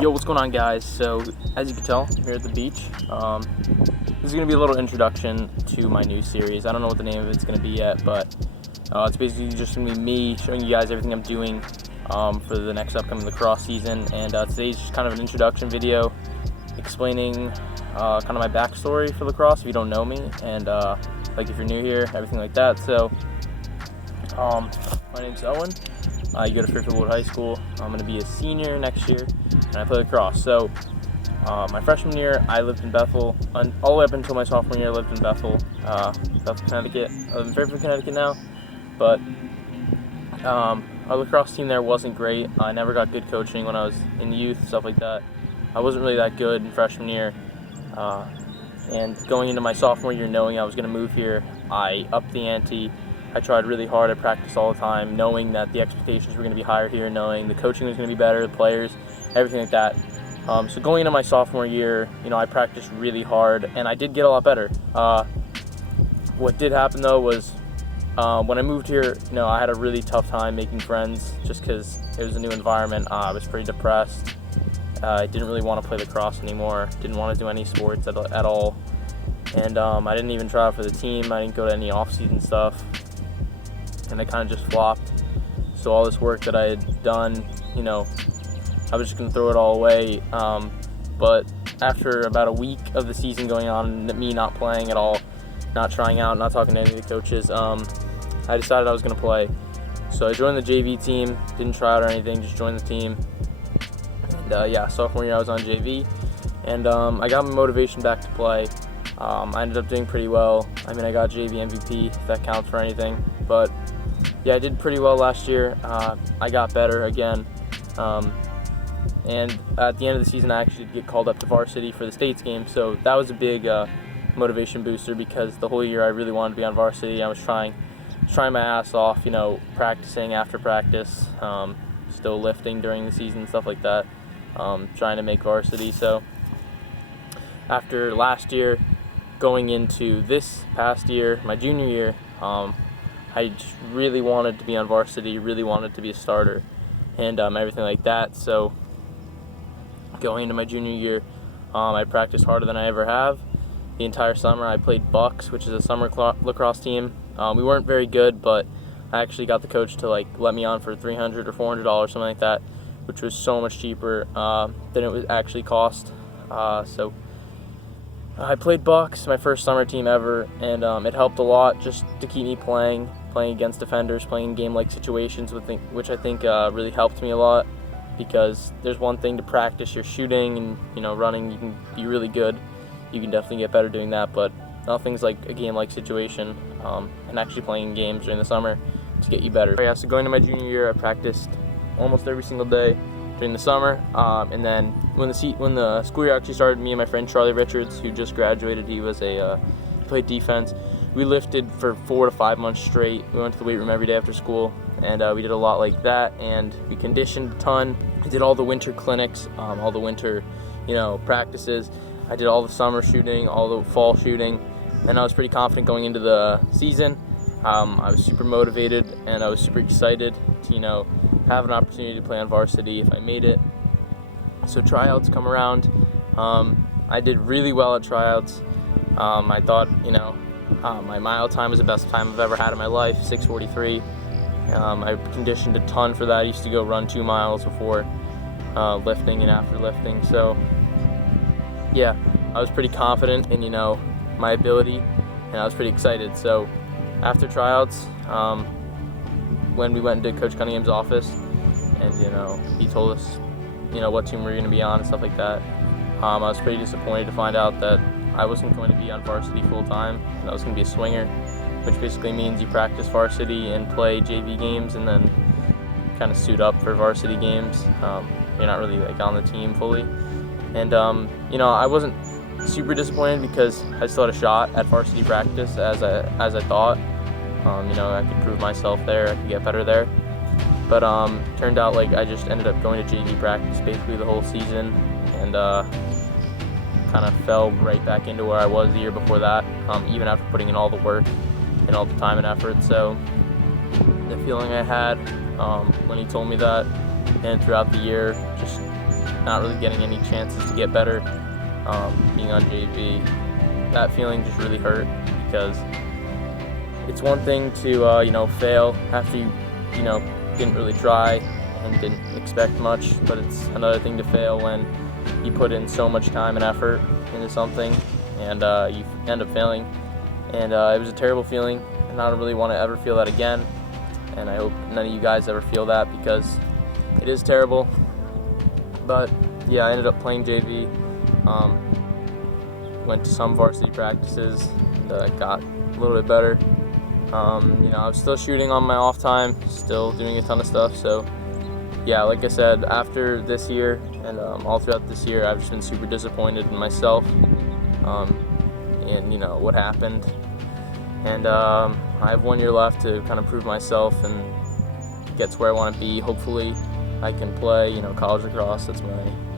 Yo, what's going on, guys? So, as you can tell, I'm here at the beach. This is going to be a little introduction to my new series. I don't know what the name of it's going to be yet, but it's basically just going to be me showing you guys everything I'm doing for the next upcoming lacrosse season. And today's just kind of an introduction video explaining kind of my backstory for lacrosse if you don't know me, and like if you're new here, everything like that. So, my name's Owen. You go to Fairfield High School. I'm going to be a senior next year, and I play lacrosse. So, my freshman year, I lived in Bethel. All the way up until my sophomore year, I lived in Bethel, Connecticut. I live in Fairfield, Connecticut now. But our lacrosse team there wasn't great. I never got good coaching when I was in youth, stuff like that. I wasn't really that good in freshman year. And going into my sophomore year, knowing I was going to move here, I upped the ante. I tried really hard. I practiced all the time, knowing that the expectations were going to be higher here, knowing the coaching was going to be better, the players, everything like that. So going into my sophomore year, I practiced really hard, and I did get a lot better. What did happen, though, was when I moved here, I had a really tough time making friends just because it was a new environment. I was pretty depressed. I didn't really want to play lacrosse anymore. Didn't want to do any sports at all. And I didn't even try out for the team. I didn't go to any off-season stuff. And I kind of just flopped. So all this work that I had done, I was just going to throw it all away. But after about a week of the season going on, me not playing at all, not trying out, not talking to any of the coaches, I decided I was going to play. So I joined the JV team, didn't try out or anything, just joined the team. And sophomore year I was on JV, and I got my motivation back to play. I ended up doing pretty well. I got JV MVP, if that counts for anything. But yeah, I did pretty well last year. I got better again. And at the end of the season, I actually did get called up to varsity for the States game. So that was a big motivation booster, because the whole year I really wanted to be on varsity. I was trying my ass off, practicing after practice, still lifting during the season, stuff like that, trying to make varsity. So after last year, going into this past year, my junior year, I just really wanted to be on varsity, really wanted to be a starter, and everything like that. So going into my junior year, I practiced harder than I ever have. The entire summer I played Bucks, which is a summer lacrosse team. We weren't very good, but I actually got the coach to let me on for $300 or $400, something like that, which was so much cheaper than it would actually cost. So I played Bucks, my first summer team ever, and it helped a lot just to keep me playing against defenders, playing game-like situations, which I think really helped me a lot, because there's one thing to practice your shooting and running. You can be really good. You can definitely get better doing that, but nothing's like a game-like situation and actually playing games during the summer to get you better. Yeah, so going to my junior year, I practiced almost every single day during the summer, and then when the school year actually started, me and my friend Charlie Richards, who just graduated, he played defense. We lifted for 4 to 5 months straight. We went to the weight room every day after school, and we did a lot like that, and we conditioned a ton. I did all the winter clinics, all the winter, practices. I did all the summer shooting, all the fall shooting, and I was pretty confident going into the season. I was super motivated, and I was super excited to, have an opportunity to play on varsity if I made it. So tryouts come around. I did really well at tryouts. I thought, my mile time was the best time I've ever had in my life, 6:43. I conditioned a ton for that. I used to go run 2 miles before lifting and after lifting. So yeah, I was pretty confident in, my ability, and I was pretty excited. So after tryouts, when we went into Coach Cunningham's office, and he told us, what team we were going to be on and stuff like that, I was pretty disappointed to find out that I wasn't going to be on varsity full time, and I was going to be a swinger, which basically means you practice varsity and play JV games, and then kind of suit up for varsity games. you're not really like on the team fully. And I wasn't super disappointed because I still had a shot at varsity practice as I thought. I could prove myself there, I could get better there. But turned out like I just ended up going to JV practice basically the whole season, and kind of fell right back into where I was the year before that, even after putting in all the work and all the time and effort. So the feeling I had when he told me that, and throughout the year, just not really getting any chances to get better, being on JV, that feeling just really hurt, because it's one thing to fail after you didn't really try and didn't expect much, but it's another thing to fail when you put in so much time and effort into something and you end up failing. And it was a terrible feeling, and I don't really want to ever feel that again. And I hope none of you guys ever feel that, because it is terrible. But yeah, I ended up playing JV, went to some varsity practices, and got a little bit better. I was still shooting on my off time, still doing a ton of stuff. So yeah, like I said, after this year and all throughout this year, I've just been super disappointed in myself and what happened. And I have 1 year left to kind of prove myself and get to where I want to be. Hopefully I can play college lacrosse. That's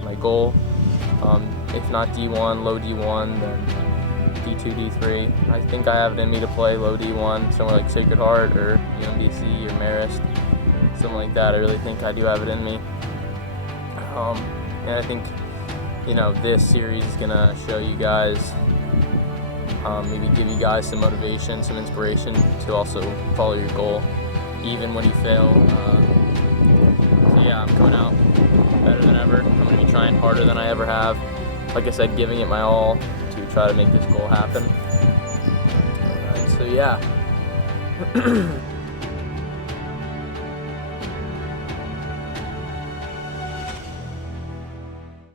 my goal. If not D1, low D1, then D2, D3. I think I have it in me to play low D1, somewhere like Sacred Heart or UMBC or Marist, something like that. I really think I do have it in me. And I think, this series is gonna show you guys, maybe give you guys some motivation, some inspiration to also follow your goal, even when you fail. So yeah, I'm coming out better than ever. I'm gonna be trying harder than I ever have. Like I said, giving it my all to try to make this goal happen. So yeah.